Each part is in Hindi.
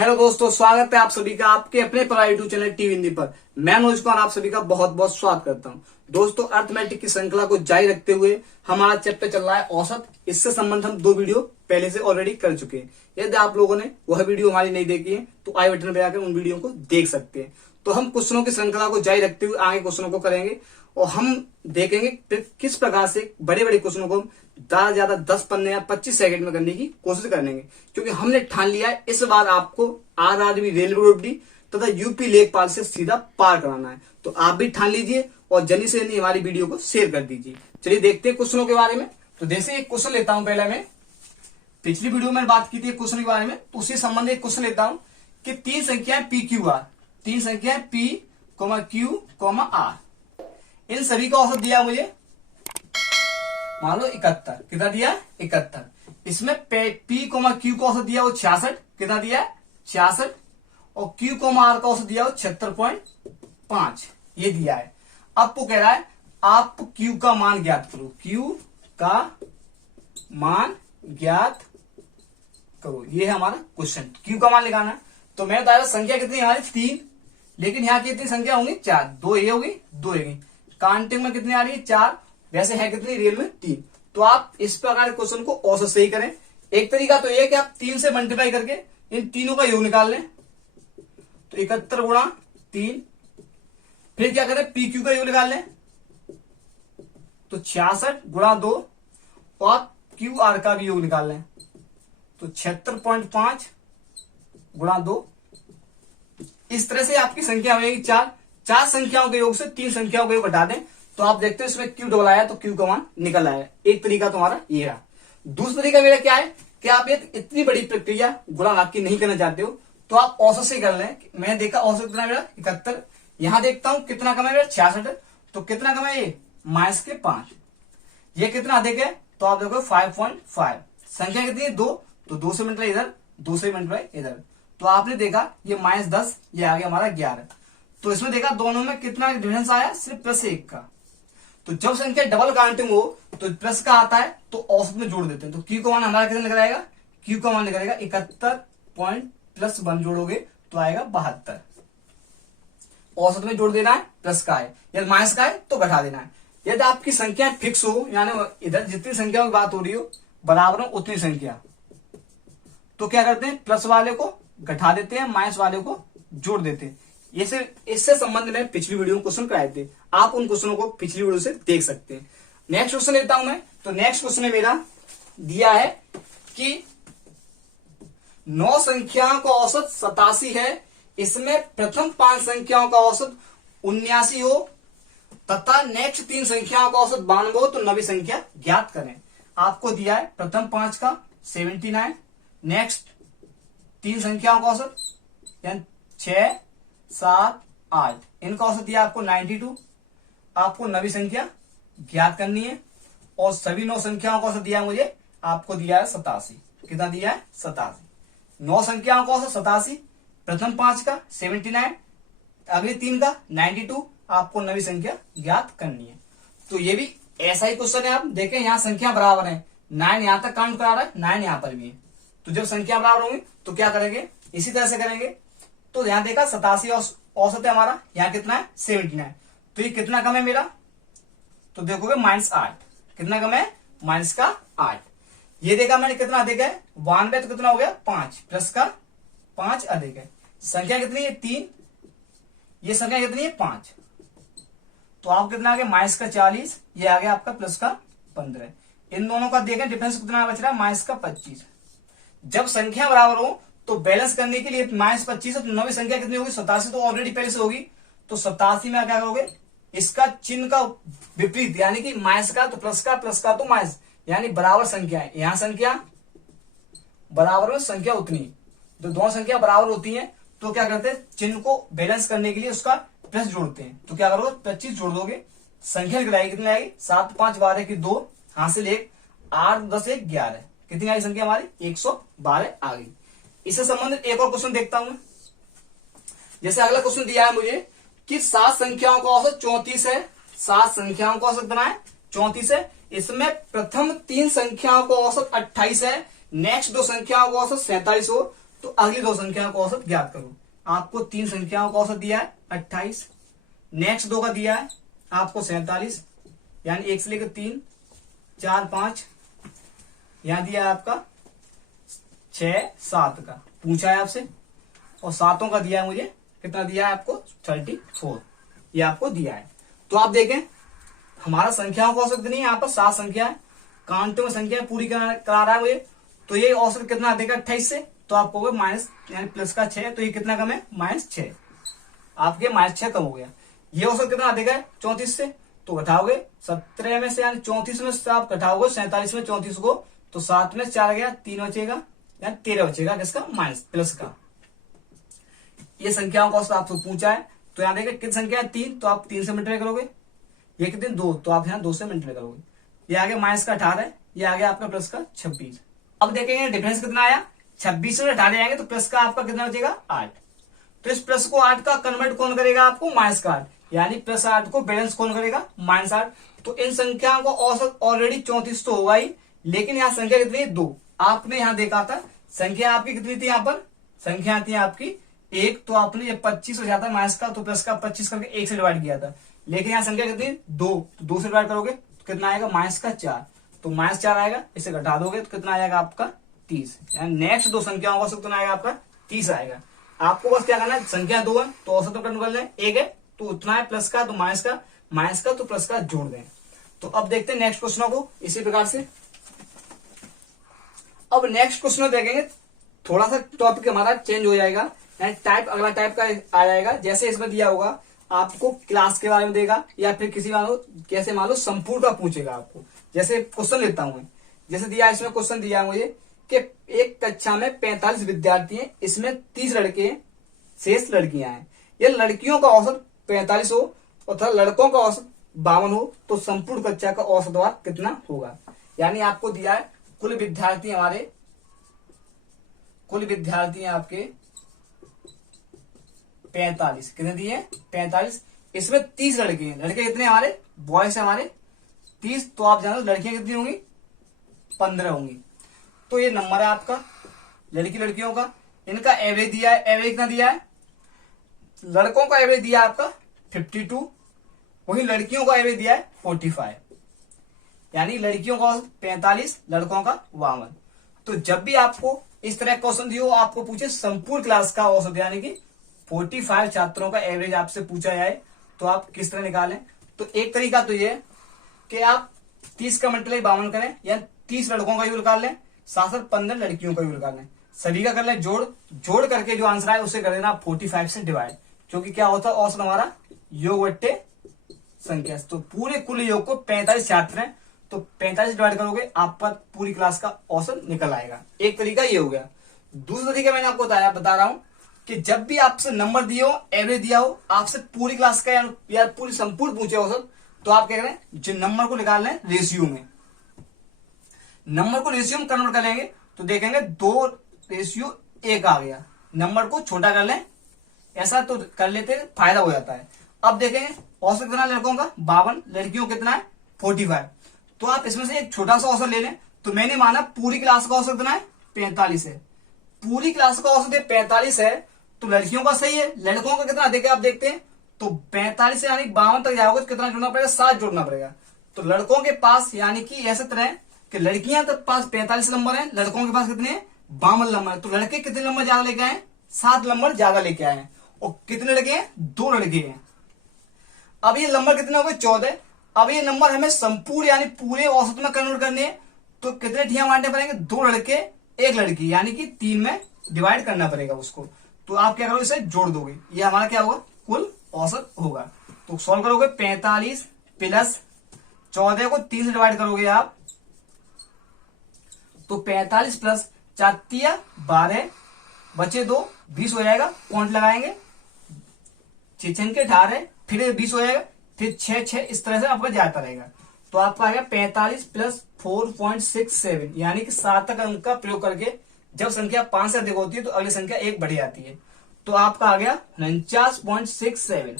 हेलो दोस्तों, स्वागत है आप सभी का आपके अपने पढ़ाई यूट्यूब चैनल टीवी हिंदी पर। मैं मनोज कुमार आप सभी का बहुत बहुत स्वागत करता हूं। दोस्तों, अर्थमेटिक की श्रृंखला को जारी रखते हुए हमारा चैप्टर चल रहा है औसत। इससे संबंधित हम 2 वीडियो पहले से ऑलरेडी कर चुके हैं। यदि आप लोगों ने वह वीडियो हमारी नहीं देखी है तो आई बटन पे आकर उन वीडियो को देख सकते हैं। तो हम क्वेश्चनों की श्रृंखला को जारी रखते हुए आगे क्वेश्चनों को करेंगे और हम देखेंगे किस प्रकार से बड़े बड़े क्वेश्चनों को ज्यादा ज्यादा 10 पन्ने या 25 सेकंड में करने की कोशिश करेंगे, क्योंकि हमने ठान लिया है इस बार आपको आरआरबी रेलवे ग्रुप डी तथा यूपी लेखपाल से सीधा पार कराना है। तो आप भी ठान लीजिए और जल्दी से जल्दी हमारी वीडियो को शेयर कर दीजिए। चलिए देखते हैं क्वेश्चनों के बारे में। तो जैसे एक क्वेश्चन लेता हूं, पहले मैं पिछली वीडियो में बात की थी क्वेश्चन के बारे में, तो उससे संबंधित क्वेश्चन लेता हूं कि 3 संख्याएं पी क्यू आर, 3 संख्याएं पी क्यू आर, इन सभी का औसत दिया मुझे मान लो 71। कितना दिया? 71। इसमें पी क्यू का औसत दिया वो 66। कितना दिया? 66। और क्यू आर का औसत दिया वो 76.5 ये दिया है। अब वो कह रहा है आप क्यू का मान ज्ञात करो, क्यू का मान ज्ञात करो। ये है हमारा क्वेश्चन। क्यू का मान निकालना है। तो मैं बताया संख्या कितनी हमारी 3, लेकिन यहाँ कितनी संख्या होंगी 4। 2 ये होगी, 2 होगी। काउंटिंग में कितनी आ रही है? 4। वैसे है कितनी? रियल में 3। तो आप इस प्रकार क्वेश्चन को औसत से ही करें। एक तरीका तो ये कि आप 3 से मल्टीप्लाई करके इन तीनों का योग निकाल लें। तो 71 गुणा 3। फिर क्या करें? पी क्यू का योग निकाल लें। तो 66 गुणा 2 और क्यू आर का भी योग निकाल लें। तो 76.5 गुणा 2। इस तरह से आपकी संख्या हो जाएगी 4। 4 संख्याओं के योग से 3 संख्याओं का योग घटा दें तो आप देखते हैं इसमें क्यू डबल आया तो क्यू का मान निकल आया। एक तरीका तुम्हारा ये रहा। दूसरा तरीका मेरा क्या है कि आप एक इतनी बड़ी प्रक्रिया गुणा भाग की नहीं करना चाहते हो तो आप औसत से कर लें। मैंने देखा औसत कितना मेरा 71। यहां देखता हूं कितना कम है मेरा 66। तो कितना कम है ये? -5। ये कितना अधिक है? तो आप देखो 5.5। संख्या कितनी है? 2। तो 2 से मल्टीप्लाई इधर, 2 से मल्टीप्लाई इधर। तो आपने देखा ये -10, ये आ गया हमारा 11। तो इसमें देखा दोनों में कितना डिफरेंस आया? सिर्फ +1 का। तो जब संख्या डबल काउंटिंग हो तो प्लस का आता है तो औसत में जोड़ देते हैं। तो क्यू का मान हमारा कितना निकल आएगा? क्यू का मान निकलेगा 71 जोड़ोगे तो आएगा 72। औसत में जोड़ देना है, प्लस का है। यदि माइनस का है तो घटा देना है। यदि आपकी संख्या फिक्स हो, यानी इधर जितनी संख्याओं की बात हो रही हो बराबर हो उतनी संख्या, तो क्या करते हैं? प्लस वाले को घटा देते हैं, माइनस वाले को जोड़ देते हैं। इससे संबंध में पिछली वीडियो में क्वेश्चन कराए थे। आप उन क्वेश्चनों को पिछली वीडियो से देख सकते हैं। नेक्स्ट क्वेश्चन लेता हूं मैं। तो नेक्स्ट क्वेश्चन में मेरा दिया है कि 9 संख्याओं का औसत 87 है। इसमें प्रथम 5 संख्याओं का औसत 79 हो तथा नेक्स्ट 3 संख्याओं का औसत 92 हो तो नवी संख्या ज्ञात करें। आपको दिया है प्रथम 5 का 79, नेक्स्ट 3 संख्याओं का औसत यानी 6, 7, 8, इनका औसत दिया आपको 92। आपको नवी संख्या ज्ञात करनी है और सभी 9 संख्याओं का औसत दिया मुझे, आपको दिया है 87। कितना दिया है? 87। 9 संख्याओं का औसत 87, प्रथम 5 का 79, अगले 3 का 92। आपको नवी संख्या ज्ञात करनी है। तो ये भी ऐसा ही क्वेश्चन है। आप देखें यहां संख्या बराबर है, 9 यहां तक काउंट करा रहा है, 9 यहां पर भी है। तो जब संख्या बराबर होंगी तो क्या करेंगे? इसी तरह से करेंगे। तो यहां देखा 87 औसत है हमारा, यहां कितना है? 79। तो ये कितना कम है मेरा? तो देखोगे -8। कितना कम है? -8। ये देखा मैंने कितना अधिक है? 92। तो कितना हो गया? 5 प्लस का 5 अधिक है। संख्या कितनी है? 3। ये संख्या कितनी है? 5। तो आप कितना आ गया? -40। ये आ गया आपका प्लस का 15। इन दोनों का देखें डिफरेंस कितना बच रहा है? -25। जब संख्या बराबर हो तो बैलेंस करने के लिए -25 है तो नवी संख्या कितनी होगी? 87। तो ऑलरेडी पहले से होगी। तो 87 में क्या करोगे? इसका चिन्ह का विपरीत, यानी कि माइनस का तो प्लस का, प्लस का तो माइनस, यानी बराबर संख्या है। यहां संख्या बराबर में संख्या उतनी, तो दोनों संख्या बराबर होती हैं तो क्या करते हैं? चिन्ह को बैलेंस करने के लिए उसका प्लस जोड़ते हैं। तो क्या करोगे? 25 जोड़ दोगे, संख्या निकल आएगी। कितनी आएगी? 7, 5, 12 की 2, हासिल 1, 8, 10, 1, 11। कितनी आई संख्या हमारी? 112 आ गई। इससे संबंधित एक और क्वेश्चन देखता हूं। जैसे अगला क्वेश्चन दिया है मुझे कि 7 संख्याओं का औसत 34 है। 7 संख्याओं का औसत बनाए 34 है। इसमें प्रथम 3 संख्याओं का औसत 28 है, नेक्स्ट 2 संख्याओं का औसत 47 हो तो अगली दो संख्याओं का औसत ज्ञात करो। आपको तीन संख्याओं का औसत दिया है 28, नेक्स्ट दो का दिया है आपको 47, यानी 1 से लेकर 3, 4, 5, यहां दिया है आपका 6, 7 का पूछा है आपसे, और सातों का दिया है मुझे, कितना दिया है आपको 34, ये आपको दिया है। तो आप देखें हमारा संख्याओं का औसत नहीं है, यहाँ पर 7 संख्या है, कांटों में संख्या पूरी करा रहा है मुझे, तो ये औसत कितना देगा 28 से, तो आपको माइनस यानी प्लस का 6, तो ये कितना कम है -6, आपके -6 कम हो गया। ये औसत कितना देगा 34 से, तो घटाओगे 17 में से यानी 34 में से आप घटाओगे 47 में 34 को, तो 7 में 4 गया, 3 बचेगा यानी 13 बचेगा, किसका माइनस प्लस का। ये संख्याओं का औसत आपको पूछा है, तो यहाँ देखिए कितनी संख्या है 3, तो आप 3 से मल्टीप्लाई करोगे, ये कितने 2, तो आप यहाँ 2 से मल्टीप्लाई करोगे, ये आगे माइनस का 18, ये आगे आपका प्लस का 26। अब देखेंगे डिफरेंस कितना आया, 26 में 18 आएंगे तो प्लस का आपका कितना बचेगा 8, तो इस प्लस को 8 का कन्वर्ट कौन करेगा आपको माइनस का 8, यानी प्लस 8 को बैलेंस कौन करेगा -8। तो इन संख्याओं का औसत ऑलरेडी 34 तो होगा ही, लेकिन यहाँ संख्या कितनी है 2, आपने यहाँ देखा था संख्या आपकी कितनी थी, यहाँ पर संख्या थी आपकी 1, तो आपने ये 25 हो जाता है माइनस का, तो प्लस का 25 करके 1 से डिवाइड किया था, लेकिन यहाँ संख्या कितनी 2, तो 2 से डिवाइड करोगे तो कितना आएगा -4, तो -4 आएगा, इसे घटा दोगे तो कितना आएगा आपका 30, यानी नेक्स्ट दो संख्याओं का औसत कितना आएगा आपका 30 आएगा। आपको बस क्या करना है, संख्या 2 है तो औसत में कर लें, 1 है तो उतना है प्लस का, तो माइनस का तो प्लस का जोड़ दें। तो अब देखते हैं नेक्स्ट क्वेश्चनों को इसी प्रकार से। अब नेक्स्ट क्वेश्चन देखेंगे, थोड़ा सा टॉपिक हमारा चेंज हो जाएगा, टाइप अगला टाइप का आ जाएगा। जैसे इसमें दिया होगा आपको क्लास के बारे में देगा, या फिर किसी कैसे मान लो संपूर्ण का पूछेगा आपको। जैसे क्वेश्चन लेता हूं, जैसे दिया इसमें क्वेश्चन दिया मुझे कि एक कक्षा में 45 विद्यार्थी हैं, इसमें 30 लड़के शेष लड़कियां हैं, ये लड़कियों का औसत 45 हो तथा लड़कों का औसत 52 हो, तो संपूर्ण कक्षा का औसत भार कितना होगा। यानी आपको दिया है कुल विद्यार्थी आपके 45, कितने दिए 45, इसमें 30 लड़के हैं, लड़के कितने हमारे बॉयज है हमारे 30, तो आप जानो लड़कियां कितनी होंगी 15 होंगी। तो ये नंबर है आपका लड़कियों का, इनका एवरेज दिया है, एवरेज कितना दिया है, लड़कों का एवरेज दिया है आपका 52, वही लड़कियों का एवरेज दिया है 45, यानी लड़कियों का 45, लड़कों का 52। तो जब भी आपको इस तरह क्वेश्चन दियो, आपको पूछे संपूर्ण क्लास का औसत यानी कि 45 छात्रों का एवरेज आपसे पूछा जाए, तो आप किस तरह निकालें। तो एक तरीका तो ये कि आप 30 का मल्टीप्लाई 52 करें, या 30 लड़कों का यूज निकाल लें, साथ 15 लड़कियों का यूज निकाल लें, सभी का कर लें जोड़ करके जो आंसर आए उसे कर देना 45 से डिवाइड, क्योंकि क्या होता है औसत हमारा योग बट्टे संख्या। तो पूरे कुल योग को 45 छात्र हैं, तो 45 डिवाइड करोगे आपका पूरी क्लास का औसत निकल आएगा। एक तरीका ये हो गया। दूसरा तरीका मैंने आपको बता रहा हूं कि जब भी आपसे नंबर दिया हो, एवरेज दिया हो, आपसे पूरी क्लास का या पूरी संपूर्ण पूछे औसत, तो आप क्या करें, जो नंबर को निकाल लें रेशियो में, नंबर को रेशियो में कन्वर्ट कर लेंगे, तो देखेंगे 2:1 आ गया, नंबर को छोटा कर लें, ऐसा तो कर लेते फायदा हो जाता है। अब देखेंगे औसत कितना लड़कों का 52, लड़कियों कितना है 45, तो आप इसमें से एक छोटा सा औसत ले लें। तो मैंने माना पूरी क्लास का औसत कितना है 45 है, पूरी क्लास का औसत 45 है, तो लड़कियों का सही है, लड़कों का कितना देखे आप देखते हैं, तो 45 से यानी 52 तक जाओगे तो कितना जोड़ना पड़ेगा 7 जोड़ना पड़ेगा। तो लड़कों के पास यानी कि ऐसे तरह कि लड़कियां तक पास 45 नंबर है, लड़कों के पास कितने हैं 52 नंबर है, तो लड़के कितने नंबर ज्यादा लेके आए 7 नंबर ज्यादा लेके आए हैं, और कितने लड़के हैं 2 लड़के हैं। अब ये नंबर कितने हो गए 14। अब ये नंबर हमें संपूर्ण यानी पूरे औसत में कन्वर्ट करने हैं, तो कितने ठिया बांटने पड़ेंगे 2 लड़के 1 लड़की, यानी कि 3 में डिवाइड करना पड़ेगा उसको। तो आप क्या करोगे, इसे जोड़ दोगे, ये हमारा क्या होगा कुल औसत होगा। तो सॉल्व करोगे 45 प्लस 14 को 3 से डिवाइड करोगे आप, तो 45 प्लस 4 12 बचे 2 20 हो जाएगा, पॉइंट लगाएंगे 6 के 18, फिर 20 हो जाएगा, फिर 6 इस तरह से आपका जाता रहेगा। तो आपका आएगा 45 प्लस 4.67, यानी कि 7 अंक का प्रयोग करके जब संख्या 5 से अधिक होती है तो अगली संख्या 1 बढ़ जाती है। तो आपका आ गया 49.67।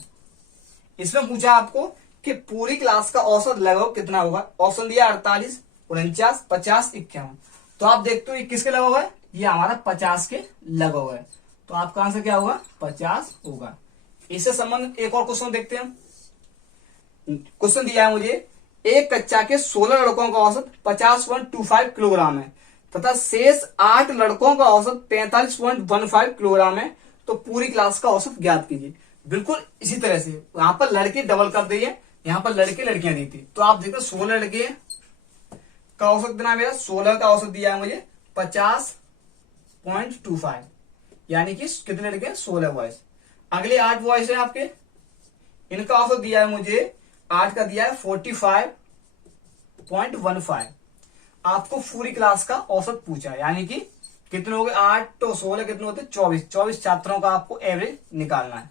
इसमें पूछा आपको कि पूरी क्लास का औसत लगभग कितना होगा। ऑप्शन दिया 48, 49, 50, 51। तो आप देखते हो ये किसके लगभग है, ये हमारा 50 के लगभग है, तो आपका आंसर क्या होगा 50 होगा। इससे संबंधित एक और क्वेश्चन देखते हैं। क्वेश्चन दिया है मुझे, एक कक्षा के 16 लड़कों का औसत 50.25 किलोग्राम है तथा शेष 8 लड़कों का औसत 45.15 किलोग्राम है, तो पूरी क्लास का औसत ज्ञात कीजिए। बिल्कुल इसी तरह से यहाँ पर लड़के डबल कर दिए, यहाँ पर लड़के लड़कियां दी थी, तो आप देखो 16 लड़के का औसत देना, मेरा 16 का औसत दिया है मुझे 50.25, यानी कि कितने लड़के 16 बॉयज। अगले 8 बॉयज है आपके, इनका औसत दिया है मुझे 8 का दिया है 45.15। आपको पूरी क्लास का औसत पूछा है, यानी कि कितने हो गए 8 तो 16 कितने होते 24 छात्रों का आपको एवरेज निकालना है।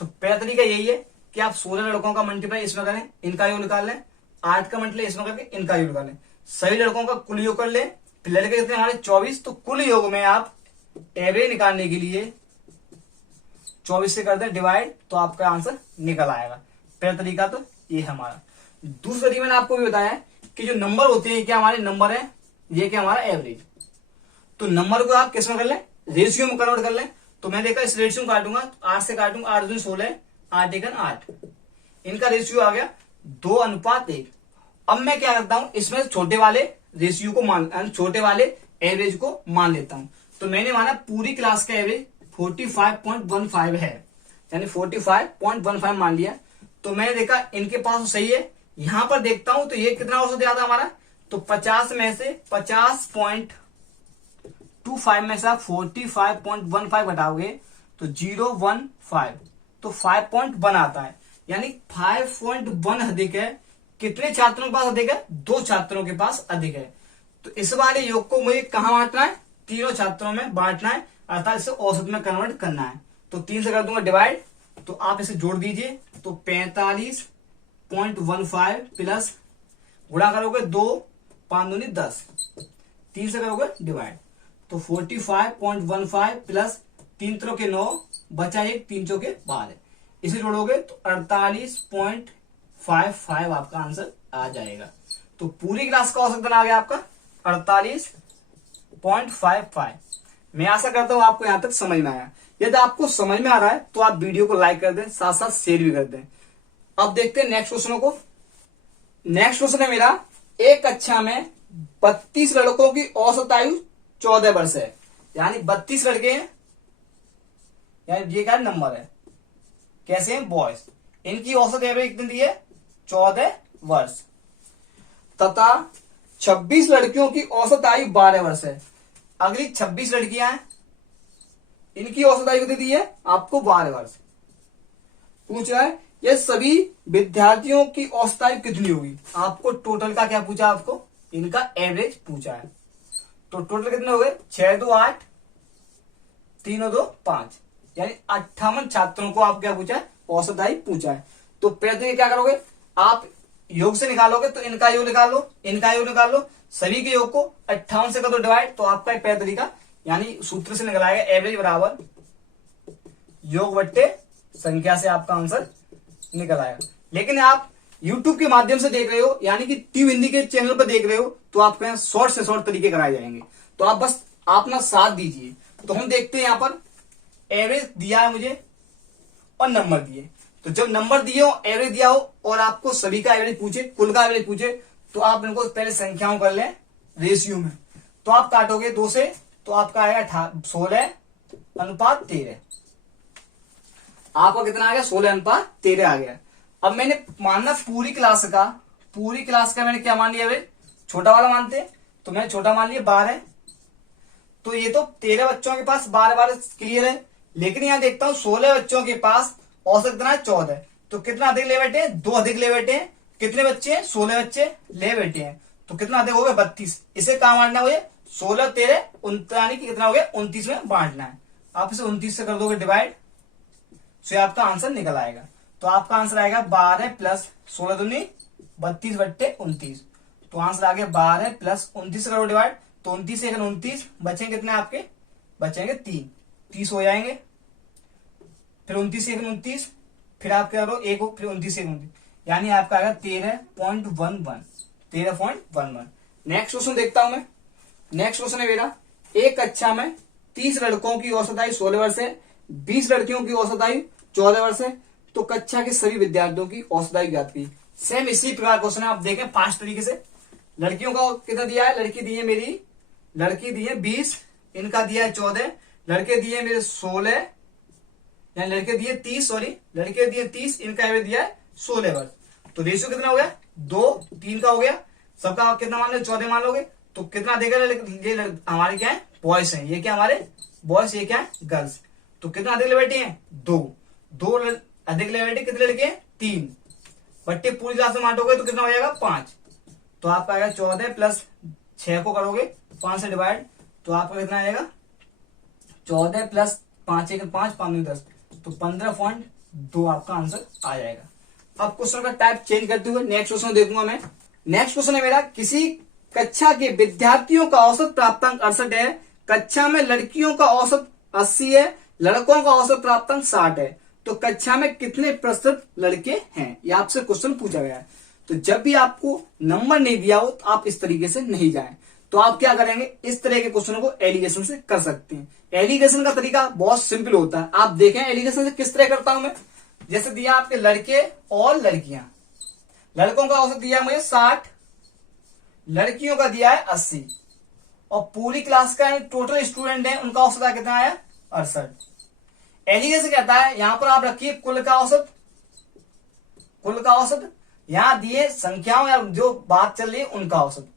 तो पहला तरीका यही है कि आप 16 लड़कों का मल्टीप्लाई इसमें करें, इनका योग निकाल लें, 8 का मल्टीप्लाई इसमें करके इनका योग निकाल लें, सभी लड़कों का कुल योग कर लें, फिर लड़के कितने हमारे 24, तो कुल योग में आप एवरेज निकालने के लिए 24 से कर दें डिवाइड, तो आपका आंसर निकल आएगा। पहला तरीका तो ये है हमारा। दूसरा तरीका मैंने आपको भी बताया कि जो नंबर होते हैं क्या हमारे नंबर है, ये क्या हमारा एवरेज, तो नंबर को आप किस में कर लें, रेशियो में कन्वर्ट कर लें। तो मैं देखा इस रेशियो में काटूंगा, 8 से काटूंगा, 8 दूनी 16, 8 एकन 8, इनका रेशियो आ गया 2:1। अब मैं क्या करता हूं, इसमें छोटे वाले रेशियो को छोटे वाले एवरेज को मान लेता हूं। तो मैंने माना पूरी क्लास का एवरेज 45.15 है, यानी 45.15 मान लिया। तो मैंने देखा इनके पास सही है, यहां पर देखता हूं तो ये कितना औसत ज्यादा हमारा, तो 50 में से 50.25 में से आप 45.15 घटाओगे तो 0.15, तो 5.1 आता है, यानी 5.1 अधिक है। कितने छात्रों के पास अधिक है, 2 छात्रों के पास अधिक है। तो इस वाले योग को मुझे कहां बांटना है, तीनों छात्रों में बांटना है, अर्थात इसे औसत में कन्वर्ट करना है। तो 3 से कर दूंगा डिवाइड, तो आप इसे जोड़ दीजिए, तो 45.15 प्लस गुणा करोगे 2, 5 दूनी 10, 3 से करोगे डिवाइड, तो 45.15 प्लस 3 त्रों के 9 बचा 1, 3 चौके 12, इसे जोड़ोगे तो 48.55 आपका आंसर आ जाएगा। तो पूरी क्लास का औसत बना गया आपका 48.55। मैं आशा करता हूं आपको यहां तक समझ में आया। यदि आपको समझ में आ रहा है तो आप वीडियो को लाइक कर दें, साथ साथ शेयर भी कर दें। अब देखते हैं नेक्स्ट क्वेश्चन को। नेक्स्ट क्वेश्चन है मेरा, एक कक्षा में 32 लड़कों की औसत आयु 14 वर्ष है, यानी 32 लड़के हैं, यानी ये क्या नंबर है, कैसे हैं बॉयज, इनकी औसत एवरेज कितनी दी है 14 वर्ष, तथा 26 लड़कियों की औसत आयु 12 वर्ष है। अगली 26 लड़कियां हैं, इनकी औसत आयु कितनी दी है आपको 12 वर्ष। पूछ रहा है ये सभी विद्यार्थियों की औसत आयु कितनी होगी, आपको टोटल का क्या पूछा, आपको इनका एवरेज पूछा है। तो टोटल कितने हो गए 6 2 8, 3 2 5, यानी 58 छात्रों को आप क्या पूछा है, औसत आयु पूछा है। तो पहले क्या करोगे, आप योग से निकालोगे, तो इनका योग निकालो, इनका योग निकालो, सभी के योग को 58 से कर दो डिवाइड, तो आपका एक पहला तरीका, यानी सूत्र से निकलाएगा एवरेज बराबर योग बट्टे संख्या से आपका आंसर निकल आएगा। लेकिन आप YouTube के माध्यम से देख रहे हो, यानी कि टीवी हिंदी के चैनल पर देख रहे हो, तो आपके यहाँ शॉर्ट से शॉर्ट तरीके कराए जाएंगे, तो आप बस अपना साथ दीजिए। तो हम देखते हैं यहाँ पर एवरेज दिया है मुझे और नंबर दिए, तो जब नंबर दिए हो एवरेज दिया हो और आपको सभी का एवरेज पूछे, कुल का एवरेज पूछे, तो आप इनको पहले संख्याओं कर लें रेशियो में। तो आप काटोगे 2 से, तो आपका आएगा 16:13, आपका कितना आ गया 16:13 आ गया। अब मैंने मानना पूरी क्लास का मैंने क्या मान लिया एवरेज, छोटा वाला मानते हैं, तो मैंने छोटा मान लिया 12, तो ये तो 13 बच्चों के पास 12 क्लियर है। लेकिन यहां देखता हूं 16 बच्चों के पास औसत कितना है 14, तो कितना अधिक ले बैठे हैं, 2 अधिक ले बैठे हैं। कितने बच्चे हैं 16 बच्चे ले बैठे हैं, तो कितना अधिक हो गया 32। इसे कहां बांटना हो, 16 13 यानी कि कितना हो गया 29 में बांटना है। आप इसे 29 से कर दोगे डिवाइड, तो आपका आंसर निकल आएगा। तो आपका आंसर आएगा 12 प्लस 16 दूनी 32 बट्टे 29, तो आंसर आ गया 12 प्लस 29 से करो डिवाइड, तो 29 से 29 बचेंगे कितने आपके, बचेंगे 30 हो जाएंगे। फिर 29 से 29, फिर आप क्या करो 1 फिर 29 से 29, यानी आपका आएगा 13.11। नेक्स्ट क्वेश्चन देखता हूं मैं। नेक्स्ट क्वेश्चन है मेरा, एक कक्षा में 30 लड़कों की औसत आयु 16 वर्ष है, 20 लड़कियों की औसत आयु 14 वर्ष है, तो कक्षा के सभी विद्यार्थियों की औसत आयु ज्ञात की। सेम इसी प्रकार क्वेश्चन आप देखें फास्ट तरीके से। लड़कियों का कितना दिया है, लड़की दी है मेरी, लड़की दी है 20, इनका दिया है 14, लड़के दिए मेरे 16, यानी लड़के दिए 30, सॉरी लड़के दिए 30, इनका दिया है 16 वर्ष। तो रेशियो कितना हो गया, 2:3 का हो गया। सबका कितना मान लो, 14 मान लोगे, तो कितना देगा, ये हमारे क्या है, बॉयज हैं, ये क्या हमारे बॉयज, ये क्या है गर्ल्स। तो कितना अधिक लेवटी है, 2 अधिक लेवटी, कितने लड़के हैं, 3 बट्टे पूरी क्लास में बांटोगे तो कितना हो जाएगा, 5। तो आपका आएगा 14 प्लस 6 को करोगे 5 से डिवाइड, तो आपका कितना आएगा, 14 प्लस 5 1 5 5 10, तो 15.2 आपका आंसर आ जाएगा। अब क्वेश्चन का टाइप चेंज करते हुए नेक्स्ट क्वेश्चन देखूंगा मैं। नेक्स्ट क्वेश्चन है मेरा, किसी कक्षा के विद्यार्थियों का औसत प्राप्तांक 68 है, कक्षा में लड़कियों का औसत 80 है, लड़कों का औसत प्राप्तांक 60 है, तो कक्षा में कितने प्रतिशत लड़के हैं, ये आपसे क्वेश्चन पूछा गया है। तो जब भी आपको नंबर नहीं दिया हो तो आप इस तरीके से नहीं जाएं, तो आप क्या करेंगे, इस तरह के क्वेश्चनों को एलिगेशन से कर सकते हैं। एलिगेशन का तरीका बहुत सिंपल होता है, आप देखें एलिगेशन से किस तरह करता हूं मैं। जैसे दिया आपके लड़के और लड़कियां, लड़कों का औसत दिया मुझे 60, लड़कियों का दिया है 80, और पूरी क्लास का टोटल स्टूडेंट है उनका औसत कितना आया, 68। एलिगेशन कहता है यहां पर आप रखिए कुल का औसत, कुल का औसत, यहां दिए संख्याओं या जो बात चल रही है उनका औसत,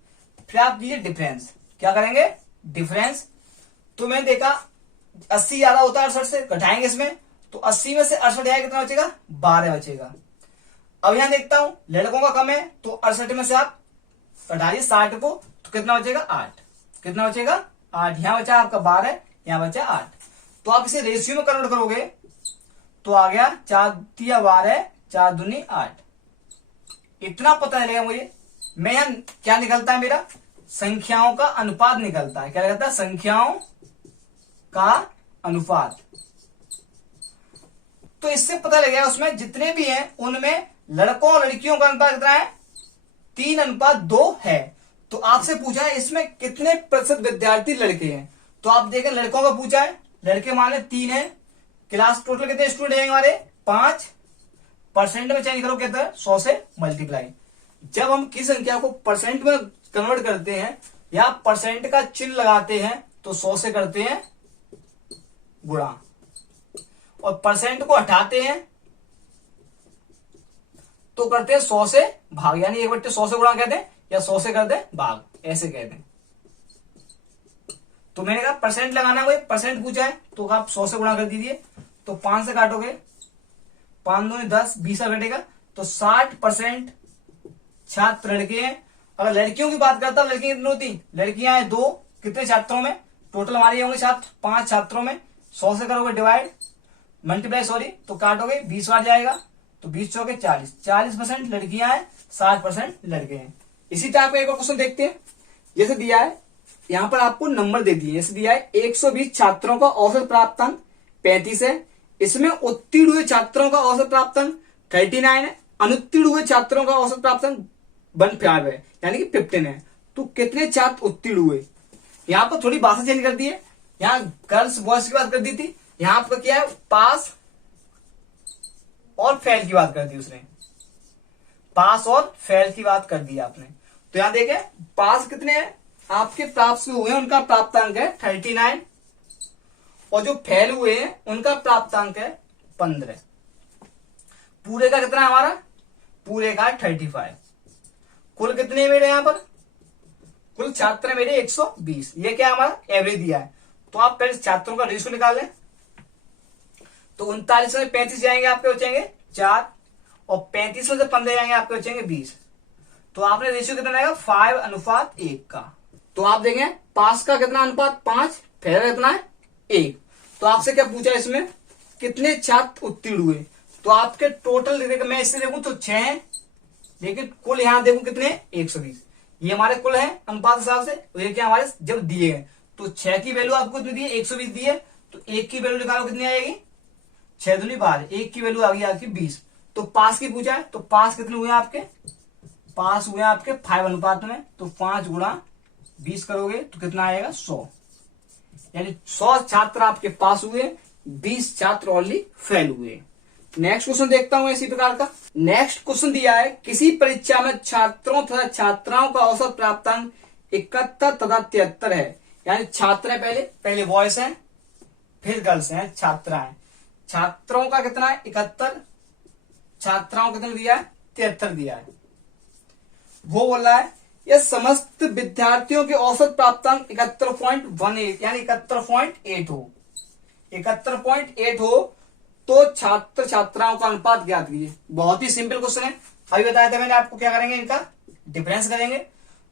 फिर आप दीजिए डिफरेंस। क्या करेंगे, डिफरेंस। तो मैंने देखा 80 ज्यादा होता है 68 से, घटाएंगे इसमें, तो 80 में से 68 जाएगा, कितना बचेगा, 12 बचेगा। अब यहां देखता हूं लड़कों का कम है, तो 68 में से आप घटाइए 60 को, तो कितना बचेगा, 8। कितना बचेगा, 8। यहां बचा आपका 12, यहां बचा 8। तो आप इसे रेशियो में कन्वर्ट करोगे तो आ गया 4 तिया 12, 4 दूनी 8। इतना पता चलेगा मुझे। मैं यहां क्या निकलता है मेरा, संख्याओं का अनुपात निकलता है। क्या निकलता है, संख्याओं का अनुपात। तो इससे पता लगेगा उसमें जितने भी हैं उनमें लड़कों और लड़कियों का अनुपात कितना है, 3:2 है। तो आपसे पूछा है इसमें कितने प्रतिशत विद्यार्थी लड़के हैं, तो आप देखें लड़कों का पूछा है, लड़के मान लें 3 है, क्लास टोटल कितने स्टूडेंट हैं हमारे, 5, परसेंट में चेंज करो कहता है 100 से मल्टीप्लाई। जब हम किसी संख्या को परसेंट में कन्वर्ट करते हैं या परसेंट का चिन्ह लगाते हैं तो 100 से करते हैं गुणा, और परसेंट को हटाते हैं तो करते हैं 100 से भाग, यानी 1/100 से गुणा कहते हैं, या 100 से करते हैं भाग, ऐसे कहते हैं। तो मैंने कहा परसेंट लगाना, कोई परसेंट पूछा है तो आप 100 से गुणा कर दीजिए, तो 5 से काटोगे, 5 दूनी 10, 20 घटेगा, तो 60% छात्र लड़के हैं। अगर लड़कियों की बात करता हूं, लड़कियां कितनी होती, लड़कियां हैं 2, कितने छात्रों में, टोटल हमारे होंगे छात्र 5 छात्रों में, 100 से करोगे डिवाइड, मल्टीप्लाई सॉरी, तो काटोगे 20 बार जाएगा, तो 20 चौके 40, 40% लड़कियां हैं, 60% लड़के हैं। इसी टाइप का एक और क्वेश्चन देखते हैं। जैसे दिया है, यहां पर आपको नंबर दे दिए, जैसे दिया है 120 छात्रों का औसत प्राप्तांक 35 है, इसमें उत्तीर्ण हुए छात्रों का औसत प्राप्तांक 39 है, अनुत्तीर्ण हुए छात्रों का औसत प्राप्तांक 15 है, यानी कि 15 है। तो कितने छात्र उत्तीर्ण हुए, यहां पर थोड़ी भाषा चेंज कर दी है, यहां गर्ल्स बॉयज की बात कर दी थी, यहां पर क्या है, पास और फेल की बात कर दी उसने, पास और फेल की बात कर दी आपने। तो यहां देखें पास कितने हैं आपके प्राप्त हुए हैं, उनका प्राप्तांक है 39, और जो फेल हुए हैं उनका प्राप्तांक है 15। पूरे का कितना है हमारा, पूरे का 35। कुल कितने मेरे यहां पर, कुल छात्र मेरे 120, ये क्या हमारा एवरेज दिया है। तो आप पहले छात्रों का रेशियो निकाल लें, तो 39 में 35 जाएंगे आपके बचेंगे 4, और 35 में से 15 जाएंगे आपके बचेंगे 20। तो आपने रेशियो कितना रहेगा 5:1 का। तो आप देखें पास का कितना अनुपात 5, फेल कितना है 1। तो आपसे क्या पूछा इसमें, कितने छात्र उत्तीर्ण हुए, तो आपके टोटल मैं इससे देखूं तो 6 है, लेकिन कुल यहां देखूं कितने 120, ये हमारे कुल है अनुपात हिसाब से। तो ये क्या हमारे जब दिए गए, तो 6 की वैल्यू आपको कितनी दी है 120 दी है, तो 1 की वैल्यू निकालो कितनी आएगी, 6 दूनी 12, 1 की वैल्यू आ गई आपकी 20। तो पास की पूछा है, तो पास कितने हुए आपके, पास हुए आपके 5 अनुपात में, तो 5 गुणा 20 करोगे तो कितना आएगा 100। यानी 100 छात्र आपके पास हुए, 20 छात्र ओनली फेल हुए। नेक्स्ट क्वेश्चन देखता हूं इसी प्रकार का। नेक्स्ट क्वेश्चन दिया है, किसी परीक्षा में छात्रों तथा छात्राओं का औसत प्राप्तांक 71 तथा 73 है। यानी छात्र है, पहले बॉयज हैं, फिर गर्ल्स हैं, छात्राएं। छात्रों का कितना है 71, छात्राओं कितना दिया है 73 दिया है। वो बोल रहा है यह समस्त विद्यार्थियों के औसत प्राप्तांक 71.18 यानी 71.8 हो, 71.8 हो तो छात्र छात्राओं का अनुपात ज्ञात कीजिए। बहुत ही सिंपल क्वेश्चन है, अभी बताया था मैंने आपको। क्या करेंगे, इनका डिफरेंस करेंगे।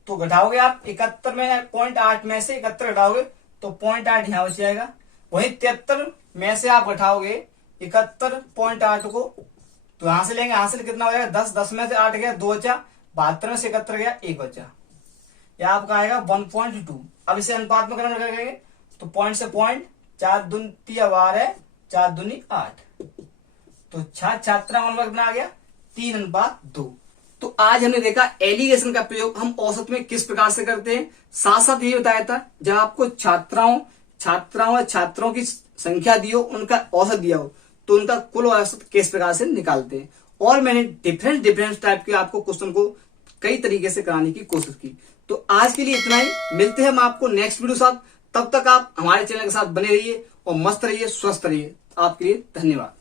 तो घटाओगे आप 71 में 0.8 में से 71 घटाओगे तो 0.8 यहां बच जाएगा। वही 73 में से आप घटाओगे 71.8 को, तो यहां से लेंगे, यहां से कितना हो जाएगा 10, 10 में से 8 गया 2 बचा, 72 में से 71 गया 1 बचा, यह आपका आएगा 1.2। अब इसे अनुपात में कन्वर्ट करेंगे तो पॉइंट से पॉइंट, 4 दूनी 12, 4 दूनी 8, तो छात्रा अनुपात कितना आ गया 3:2। तो आज हमने देखा एलिगेशन का प्रयोग हम औसत में किस प्रकार से करते हैं। साथ साथ ये बताया था जब आपको छात्राओं और छात्रों की संख्या दी हो, उनका औसत दिया हो, तो उनका कुल औसत किस प्रकार से निकालते हैं। और मैंने डिफरेंट टाइप के आपको क्वेश्चन को कई तरीके से कराने की कोशिश की। तो आज के लिए इतना ही, मिलते हैं हम आपको नेक्स्ट वीडियो साथ। तब तक आप हमारे चैनल के साथ बने रहिए और मस्त रहिए, स्वस्थ रहिए। आपके लिए धन्यवाद।